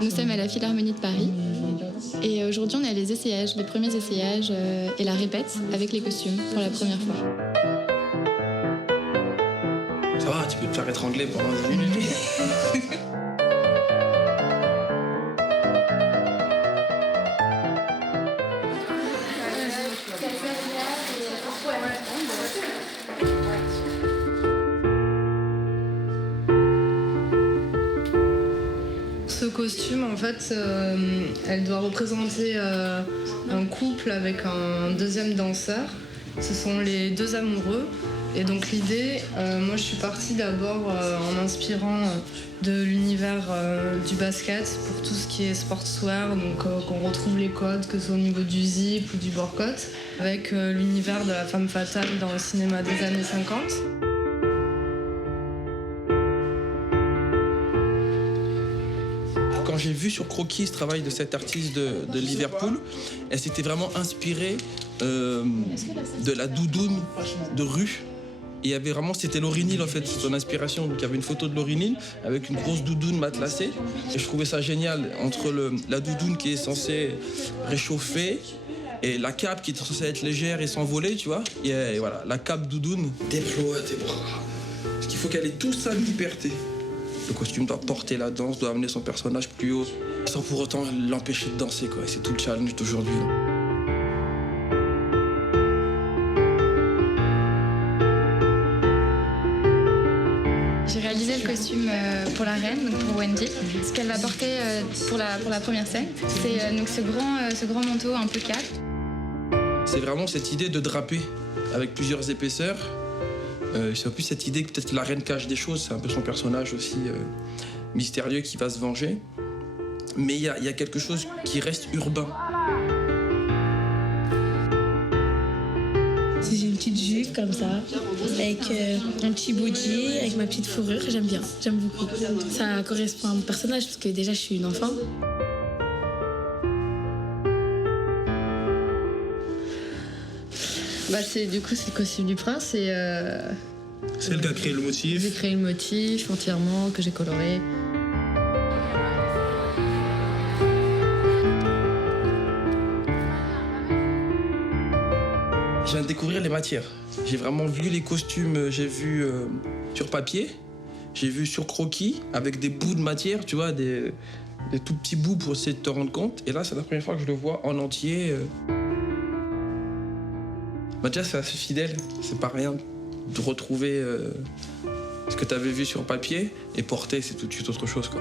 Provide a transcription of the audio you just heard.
Nous sommes à la Philharmonie de Paris et aujourd'hui on est à les essayages, les premiers essayages et la répète avec les costumes pour la première fois. Ça va, tu peux te faire étrangler pendant 10 minutes. Ce costume, en fait, elle doit représenter un couple avec un deuxième danseur. Ce sont les deux amoureux. Et donc l'idée, moi je suis partie d'abord en m'inspirant de l'univers du basket pour tout ce qui est sportswear, donc qu'on retrouve les codes, que ce soit au niveau du zip ou du boycott, avec l'univers de la femme fatale dans le cinéma des années 50. Quand j'ai vu sur Croquis ce travail de cette artiste de Liverpool, elle s'était vraiment inspirée de la doudoune de rue. Et il y avait vraiment, c'était Lauryn Hill en fait, son inspiration. Donc il y avait une photo de Lauryn Hill avec une grosse doudoune matelassée. Et je trouvais ça génial entre la doudoune qui est censée réchauffer et la cape qui est censée être légère et s'envoler, tu vois. Et voilà, la cape doudoune déploie tes bras. Parce qu'il faut qu'elle ait tout ça de liberté. Le costume doit porter la danse, doit amener son personnage plus haut, sans pour autant l'empêcher de danser, quoi. Et c'est tout le challenge d'aujourd'hui. J'ai réalisé le costume pour la reine, donc pour Wendy. Ce qu'elle va porter pour la première scène, c'est donc ce grand manteau un peu cape. C'est vraiment cette idée de draper avec plusieurs épaisseurs. C'est en plus cette idée que peut-être la reine cache des choses, c'est un peu son personnage aussi mystérieux qui va se venger. Mais il y a quelque chose qui reste urbain. J'ai une petite jupe comme ça, avec un petit body, avec ma petite fourrure, j'aime bien, j'aime beaucoup. Ça correspond à mon personnage parce que déjà je suis une enfant. C'est le costume du prince et C'est elle qui a créé le motif. j'ai créé le motif entièrement que j'ai coloré. Je viens de découvrir les matières. J'ai vraiment vu les costumes, j'ai vu sur papier, j'ai vu sur croquis avec des bouts de matière, tu vois, des tout petits bouts pour essayer de te rendre compte. Et là, c'est la première fois que je le vois en entier. Déjà, c'est assez fidèle, c'est pas rien de retrouver ce que tu avais vu sur papier et porter, c'est tout de suite autre chose, quoi.